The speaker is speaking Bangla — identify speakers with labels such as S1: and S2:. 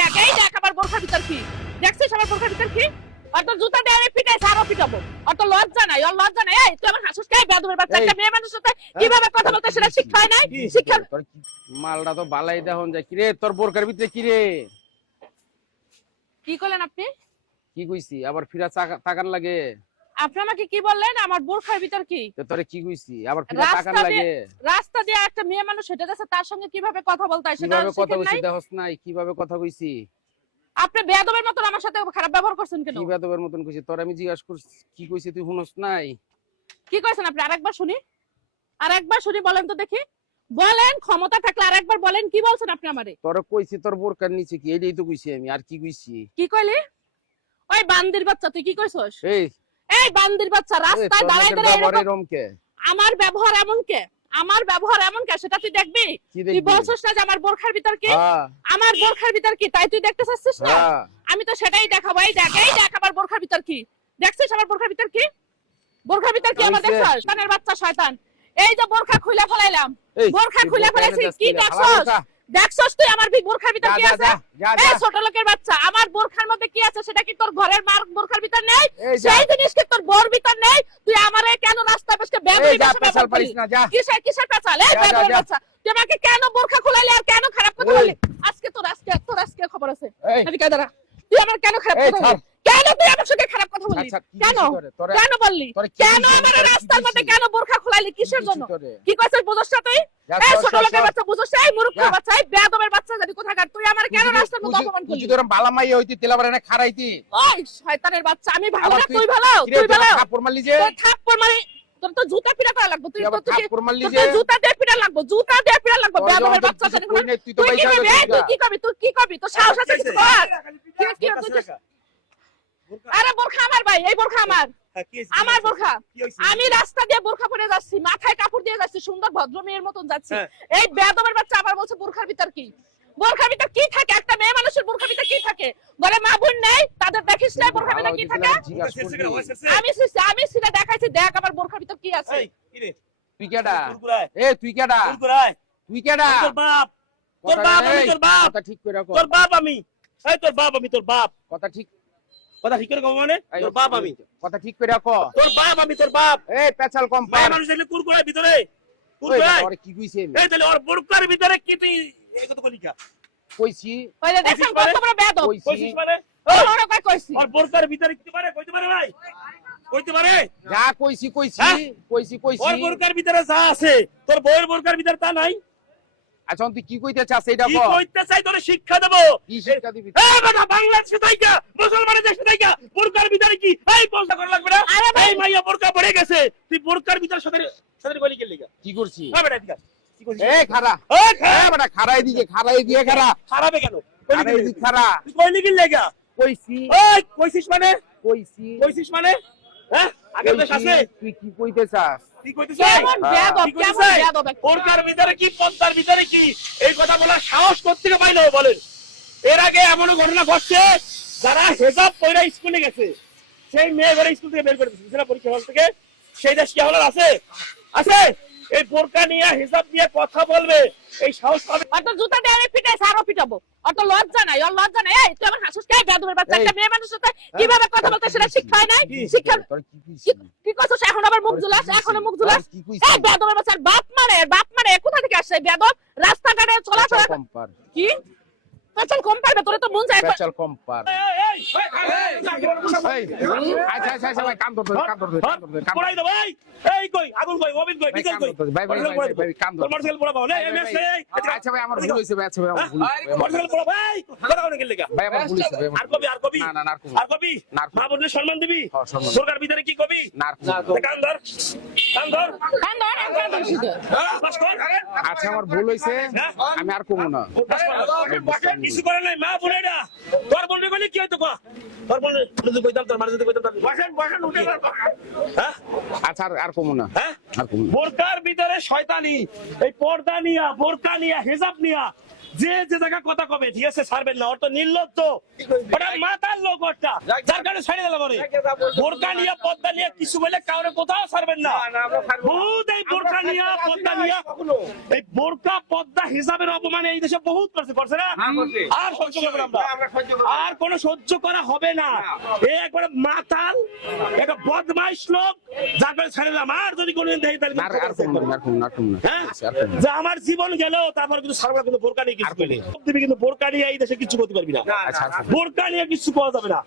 S1: দেখ এই দেখ আমার বোরখার ভিতর কি? দেখছিস আমার বোরখার ভিতর কি? আর তোর জুতা দিয়ে আমি পিটাইছি আরও পিটাবো। আর তোর লজ্জা নাই ওর লজ্জা নাই। এই তুই আমার হাসুস কে? বেদবের বাচ্চা একটা মেয়ে মানুষ সাথে কীভাবে কথা বলতে সেটা শিক্ষা হয় নাই? শিক্ষা
S2: মালটা তো বালাই দেখুন যায় কিরে তোর বোরকার ভিতরে কিরে
S1: কি করলেন আপনি?
S2: কি কইছি? আবার ফিরা তাকান লাগে।
S1: আপনি আমাকে কি বললেন? আমার বোরখার ভিতর কি?
S2: তোরে কি কইছি? আবার ফিরা
S1: রাস্তা
S2: তাকান লাগে
S1: রাস্তা দিয়ে একটা মেয়ে মানুষ হেঁটে যাচ্ছে তার সঙ্গে কীভাবে কথা বলতে হয় সেটা
S2: কীভাবে কথা কইছি
S1: নাই।
S2: কীভাবে কথা কইছি?
S1: আপনি বেয়াদবের মতন আমার সাথে খারাপ ব্যবহার করছেন কেন?
S2: কি মতন কইছি? তোর আমি জিজ্ঞাসা করছি কি কইছি তুই শুনস নাই?
S1: কি করছেন আপনি? আরেকবার শুনি। আরেকবার শুনি বলেন তো দেখি। বলেন ক্ষমতা থাকলে আরেকবার বলেন কি বলছেন আপনি আমারে?
S2: তোরে কইছি তোর বোরকার নিচে কি? এটাই তো কইছি আমি আর কি কইছি?
S1: কি কইলি? ওই বান্দির বাচ্চা তুই কি কইছস?
S2: এই
S1: এই বান্দির বাচ্চা রাস্তায় দাঁড়ায় দাঁড়ায় এরকম-
S2: কে?
S1: আমার ব্যবহার এমন কে? আমার ব্যবহার এমন কে? সেটা তুই দেখবি? তুই বলছস না যে আমার বোরখার ভিতর কি?
S2: হ্যাঁ,
S1: আমার বোরখার ভিতর কি? তাই তুই দেখতে চাচ্ছিস না?
S2: হ্যাঁ।
S1: আমি তো সেটাই দেখাবো। এই দেখ এই দেখ আমার বোরখার ভিতর কি? দেখছিস আমার বোরখার ভিতর কি? বোরখার ভিতর কি আমার? দেখছস? শয়তানের বাচ্চা শয়তান। এই যে বোরখা খুলে ফেলাইলাম। বোরখা খুলে
S2: এনে
S1: কি দেখছস? দেখছস তুই আমার ভি- বোরখার ভিতর কি আছে? এই ছোট লোকের বাচ্চা আমার বোরখার মধ্যে কি আছে? সেটা কি তোর ঘরের মার বোরখার ভিতর নেই? সেই জিনিস তোর ভিতর নেই তুই আমারে কেন রাস্তা
S2: এই যা, পেছাল পারিস না, যা।
S1: কিসের কিসের পেছাল এই
S2: যা, যা,
S1: তোমাকে কেন বোরখা খুলাইলি আর কেন খারাপ কথা বললি? আজকে তোর আজকে তোর আজকে খবর আছে।
S2: এই।
S1: এদিকে দাঁড়া। তুই আমার কেন খারাপ কথা কেন তুই আমার সঙ্গে খারাপ কথা বললি? কেন? কেন বললি? কেন আমার রাস্তার মধ্যে কেন বোরখা খুলাইলি? কিসের জন্য? কি কইছিস বুঝছ না তুই? এই ছোট লোকের বাচ্চা বুঝছ এই মূর্খ বাচ্চা এই বেয়াদবের বাচ্চা যদি কোথাকার তুই আমার কেন রাস্তার মধ্যে অপমান করলি?
S2: তুই তোর বালা মাইয়া হইতি তেলাবার এনে খারাইতি
S1: ওই শয়তানের বাচ্চা আমি ভালো না?
S2: তুই-
S1: ভালো? তুই
S2: তুই
S1: ভালো?
S2: থাপ্পড় মারলি যে?
S1: তোর থাপ্পড় তোর তো জুতা পিটা করা লাগবে তুই তো তুই জুতা দিয়ে পিটা লাগবে জুতা দিয়ে পিটা লাগবে বেয়াদবের বাচ্চা
S2: তুই
S1: কি করবি? তুই কি করবি? তুই কি করবি? তোর সাহস আছে কিছু কর কি কি তুই আরে বোরখা আমার ভাই এই বোরখা আমার।
S3: হ্যাঁ, কি হয়েছে?
S1: আমার বোরখা। আমি রাস্তা দিয়ে বোরখা পরে যাচ্ছি মাথায় কাপড় দিয়ে যাচ্ছি সুন্দর ভদ্র মেয়ের মতন যাচ্ছি।
S3: হ্যাঁ।
S1: এই বেয়াদবের বাচ্চা আবার বলছে বোরখার ভিতর কি? বোরখার ভিতর কি থাকে? একটা মেয়ে মানুষের বোরখার ভিতর কি থাকে? ঘরে মা বোন নেই তাদের দেখিস না বোরখার ভিতর কি থাকে? আমি আমি সিধা দেখাইছি দেখ আমার বোরখার ভিতর কি আছে?
S2: তুই কেডা? এ তুই কেডা? তুই কেডা?
S3: তোর বাপ, তোর বাপ আমি, তোর বাপ।
S2: কথা ঠিক করে কর
S3: তোর বাপ আমি। এই তোর বাপ আমি তোর বাপ।
S2: কথা ঠিক
S3: কথা ঠিক করে কব মানে? তোর বাপ আমি।
S2: কথা ঠিক করে
S3: তোর বাপ আমি তোর বাপ।
S2: এই পেছাল কম
S3: মানুষ দেখলে ভিতরে।
S2: ওরে কি কইছি
S3: এই তাহলে ওর বোরকার ভিতরে কি তুই এই কত কলি কা
S2: কইছি।
S1: কত বড়
S3: কইছিস মানে?
S1: ওরা কই কইছি।
S3: ওর বোরকার ভিতরে কি পারে? কইতে পারে ভাই? কইতে পারে?
S2: যা কইছি কইছি।
S3: হ্যাঁ?
S2: কইছি কইছি।
S3: ওর বোরকার ভিতরে যা আছে তোর বউয়ের বোরকার ভিতরে তা নাই?
S2: আচ্ছা তুই কি কইতে চাস এইটা
S3: কি কইতে চাই তোরে শিক্ষা দেবো?
S2: কি শিক্ষা দিবি
S3: এই বেটা বাংলাদেশে থাইকা মুসলমানের দেশে থাইকা বোরকার ভিতরে কি? এই পয়সা করা লাগবে না।
S1: আরে ভাই-
S3: এই মাইয়া বোরকা পড়ে গেছে। তুই বোরকার ভিতরে সাথে সাথে গলি গেলি গা।
S2: কি করছি?
S3: হ্যাঁ বেটা এদিকে আয়। কি করছিস?
S2: এ খারা এ বেটা খারাই দিকে খারাই দিয়ে খারা
S3: খারাপে কেন?
S2: খারাই দি খারা
S3: তুই কইলি লাগা
S2: কইছি।
S3: ওই কইছিস মানে?
S2: কইছি।
S3: কইছিস মানে? হ্যাঁ আগে
S2: তুই কি কইতে চাস?
S3: কি
S2: হ্যাঁ।
S3: কি ভিতরে পদ্মার ভিতরে এই কথা বলার সাহস করতে পাইলো বলেন। এর আগে এমন ঘটনা ঘটছে যারা হেজাব পয়রা স্কুলে গেছে। সেই মেয়ে ঘরে স্কুল থেকে বের করে দিচ্ছে সেটা পরীক্ষা হল থেকে। সেই দেশ কি হলার আছে? আছে? এই বোরকা নিয়ে হেজাব নিয়ে কথা বলবে এই সাহস পাবে।
S1: আর জুতা দিয়ে আমি পিটাবো। লজ্জা নাই ওর লজ্জা নাই। এই তুই আমার হাসুস কে? বেয়াদবের বাচ্চা একটা মেয়ে মানুষের সাথে কীভাবে কথা বলতে সেটা শিক্ষা নাই?
S2: কি?
S1: শিক্ষা করছিস এখন আবার মুখ জুলাস এখনও মুখ জুলাস এই বেয়াদবের বাচ্চা বাপ মানে বাপ মানে কোথা থেকে আসছে বেয়াদব রাস্তাঘাটে
S2: চলাচল
S1: কি? পেছন কম্পার তোরে তো মন যায়
S2: পেছাল কম পার
S3: এই, এই, এই, এই,
S2: এই, আচ্ছা আচ্ছা আচ্ছা ভাই কাম ধর কাম ধর কাম ধর কাম
S3: পড়াই দাও ভাই এই কই আগুন কই অবিন কই বিকেল কই?
S2: ভাই, ভাই, ভাই, ভাই, ভাই, কাম ধরতে।
S3: মোটরসাইকেল পড়াবো না এই মেসে
S2: আচ্ছা ভাই আমার ভুল হইছে ভাই আচ্ছা ভাই আমার ভুল হইছে, ভাই, আমার-
S3: মোটরসাইকেল পড়াবো ভাই কথা কোনে গেল
S2: ভাই আমার ভুল হইছে
S3: আর কবি আর কবি
S2: না না না আর
S3: কবি
S2: না, আর কবি।
S3: মা বোনের সম্মান দিবি?
S2: হ্যাঁ, সম্মান।
S3: সরকার ভিতরে কি কবি?
S2: না
S3: কান ধর কান ধর।
S1: কান ধর কান ধর শুধু।
S2: আচ্ছা আমার ভুল হইছে আমি আর কমু না।
S3: বাস কিছু করে নাই মা বোনেরা। তোর বলবি বলে কি হইতো হ্যাঁ?
S2: আচ্ছা আর আর কমু না।
S3: হ্যাঁ?
S2: আর
S3: বোরকার ভিতরে শয়তানি এই পর্দা নিয়া বোরকা নিয়া হেজাব নিয়া যে যে জায়গা কথা কবে ঠিক আছে ছাড়বেন না ওর তো নির্লজ্জ। ওটা মাতার লোক ওটা যার কারণে ছাড়ে দিলাম বোরকা নিয়ে পদ্মা নিয়ে কিছু বলে কাউরে কোথাও ছাড়বেন না। বহুত এই বোরকা নিয়ে পদ্মা নিয়ে। এই বোরকা পদ্মা হিসাবের অপমানে এই দেশে বহুত করছে করছে না? আর সহ্য করব আমরা। আর কোন সহ্য করা হবে না। এ একবারে মাতাল একটা বদমাইশ লোক যার কারণে ছেড়ে দিলাম। আর যদি কোনোদিন দেখি তাহলে হ্যাঁ?
S2: না।
S3: যে আমার জীবন গেল তারপর কিন্তু সারবার কিন্তু বোরকা নিয়ে পেলে কিন্তু বোরকা নিয়ে এই দেশে কিছু করতে পারবি না।
S2: না।
S3: বোরকা নিয়ে কিছু পাওয়া যাবে না।